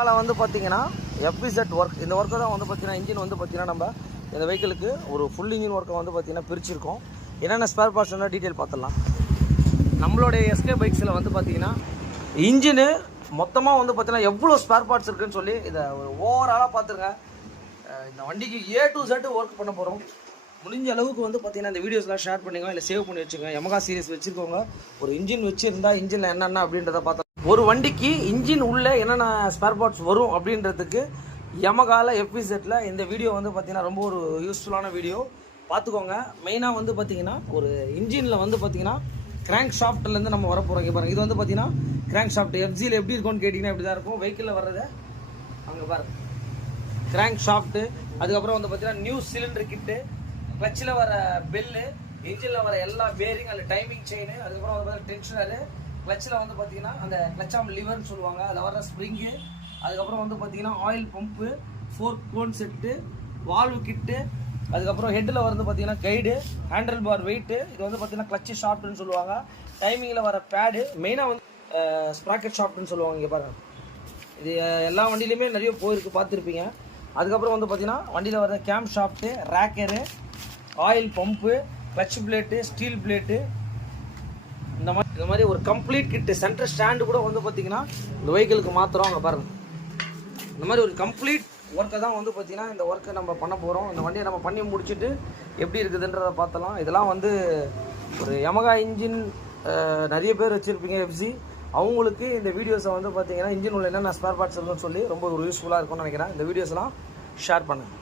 அதில் வந்து பார்த்தீங்கன்னா எஃபிசெட் ஒர்க் இந்த ஒர்க்கை தான் வந்து பார்த்தீங்கன்னா இன்ஜின் வந்து பார்த்தீங்கன்னா நம்ம இந்த வெஹிக்கிளுக்கு ஒரு ஃபுல் இன்ஜின் ஒர்க்கை வந்து பார்த்தீங்கன்னா பிரிச்சிருக்கோம். என்னென்ன ஸ்பேர் பார்ட்ஸ் டீட்டெயில் பார்த்துடலாம். நம்மளுடைய எஸ்கே பைக்ஸில் வந்து பார்த்தீங்கன்னா இன்ஜினு மொத்தமாக வந்து பார்த்தீங்கன்னா எவ்வளோ ஸ்பேர் பார்ட்ஸ் இருக்குதுன்னு சொல்லி இதை ஒரு ஓவராலாக பார்த்துருங்க. இந்த வண்டிக்கு A to Z ஒர்க் பண்ண போகிறோம். முடிஞ்ச அளவுக்கு வந்து பார்த்தீங்கன்னா இந்த வீடியோஸ்லாம் ஷேர் பண்ணிங்க, இல்லை சேவ் பண்ணி வச்சுக்கோங்க. யமகா சீரிஸ் வச்சுருக்கோங்க. ஒரு இன்ஜின் வச்சுருந்தா இன்ஜினில் என்னென்ன அப்படின்றத பார்த்தோம். ஒரு வண்டிக்கு இன்ஜின் உள்ளே என்னென்ன ஸ்பேர் பார்ட்ஸ் வரும் அப்படின்றதுக்கு யமகாவில் எஃபிசெட்டில் இந்த வீடியோ வந்து பார்த்தீங்கன்னா ரொம்ப ஒரு யூஸ்ஃபுல்லான வீடியோ பார்த்துக்கோங்க. மெயினாக வந்து பார்த்தீங்கன்னா ஒரு இன்ஜினில் வந்து பார்த்தீங்கன்னா கிராங்க் ஷாஃப்ட்லேருந்து நம்ம வர போகிறோம். இங்கே பாருங்கள், இது வந்து பார்த்தீங்கன்னா கிராங்க் ஷாஃப்ட் எஃப்ஜியில் எப்படி இருக்கும்னு கேட்டிங்கன்னா இப்படி தான் இருக்கும். வெஹிக்கிளில் வர்றது அங்கே பாருங்கள் கிராங்க் ஷாஃப்ட்டு. அதுக்கப்புறம் வந்து பார்த்தீங்கன்னா நியூ சிலிண்டர் கிட்டு, கிளச்சில் வர பெல்லு, இன்ஜினில் வர எல்லா பேரிங், அதில் டைமிங் செயின், அதுக்கப்புறம் வந்து பார்த்தீங்கன்னா டென்ஷனரு, கிளச்சில் வந்து பார்த்தீங்கன்னா அந்த கிளச்சாம் லிவர்னு சொல்லுவாங்க, அதில் வர ஸ்ப்ரிங்கு, அதுக்கப்புறம் வந்து பார்த்தீங்கன்னா oil pump, 4 cone set, valve kit, அதுக்கப்புறம் ஹெட்டில் வந்து பார்த்தீங்கன்னா கைடு, ஹேண்டில் பார் வெயிட்டு, இது வந்து பார்த்தீங்கன்னா கிளச்சு ஷாஃப்ட்னு சொல்லுவாங்க, டைமிங்கில் வர பேடு, மெயினாக வந்து ஸ்ப்ராக்கெட் ஷாஃப்ட்னு சொல்லுவாங்க. இங்கே பாருங்கள், இது எல்லா வண்டியிலையுமே நிறைய போயிருக்கு, பார்த்துருப்பீங்க. அதுக்கப்புறம் வந்து பார்த்தீங்கன்னா வண்டியில் வர cam shaft, rocker, oil pump, clutch plate, steel plate, இந்த மாதிரி ஒரு கம்ப்ளீட் கிட்டு, சென்டர் ஸ்டாண்டு கூட வந்து பார்த்தீங்கன்னா இந்த வெஹிக்கிளுக்கு மாத்திரம். அங்கே பாருங்கள், இந்த மாதிரி ஒரு கம்ப்ளீட் ஒர்க்கை தான் வந்து பார்த்தீங்கன்னா இந்த ஒர்க்கை நம்ம பண்ண போகிறோம். இந்த வண்டியை நம்ம பண்ணி முடிச்சுட்டு எப்படி இருக்குதுன்றதை பார்த்தலாம். இதெல்லாம் வந்து ஒரு யமகா இன்ஜின் நிறைய பேர் வச்சுருப்பீங்க எஃப்சி, அவங்களுக்கு இந்த வீடியோஸை வந்து பார்த்தீங்கன்னா இன்ஜின் உள்ள என்னென்ன ஸ்பேர் பார்ட்ஸ் இருக்குன்னு சொல்லி ரொம்ப ஒரு யூஸ்ஃபுல்லாக இருக்கும்னு நினைக்கிறேன். இந்த வீடியோஸ்லாம் ஷேர் பண்ணுங்கள்.